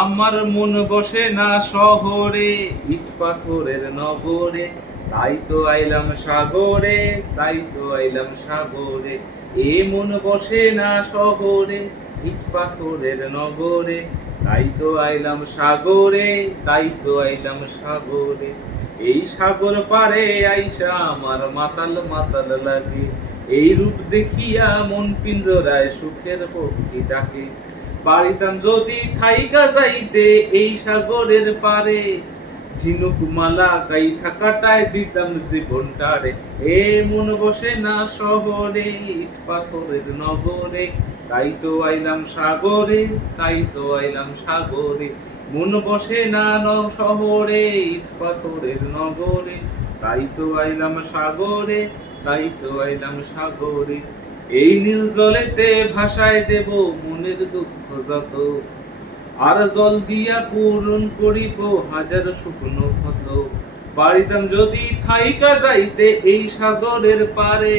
আমার মন বসে না শহরে, ইট পাথরের নগরে। তাই তো আইলাম সাগরে, তাই তো আইলাম সাগরে। এ মন বসে না শহরে, ইট পাথরের নগরে। তাই তো আইলাম সাগরে, তাই তো আইলাম সাগরে। এই সাগর পারে আইসা আমার মাতাল মাতাল লাগে। এই রূপ দেখিয়া মন পিঞ্জরায় সুখের পক্ষী ডাকে। পারিতাম যদি থাইকা যাইতে এই সাগরের পারে। ঝিনুক মালা গাই থাকাটায় দিতাম জীবনটারে। এ মন বসে না শহরে, ইট পাথরের নগরে। তাই তো আইলাম সাগরে, তাই তো আইলাম সাগরে। মন বসে না ন শহরে, ইট পাথরের নগরে। তাই তো আইলাম সাগরে, তাই তো আইলাম সাগরে। এই নীল জলেতে ভাষায় দেব মনের দুঃখ যত। আর জল দিয়া পূরণ করিব হাজার শুকনো ক্ষত। পারিতাম যদি থাইকা যাইতে এই সাগরের পারে,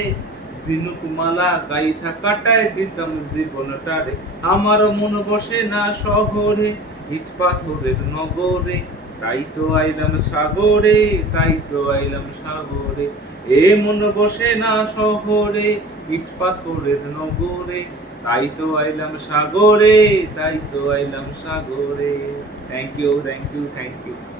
ঝিনুক মালা গাইথা কাটায় দিতাম জীবনটারে। আমার মন বসে না শহরে, ইট পাথরের নগরে। তাই তো আইলাম সাগরে, তাই তো আইলাম সাগরে। এ মন বসে না শহরে ইট পাথরের নগরে, তাই তো আইলাম সাগরে, তাই তো আইলাম সাগরে। Thank you thank you thank you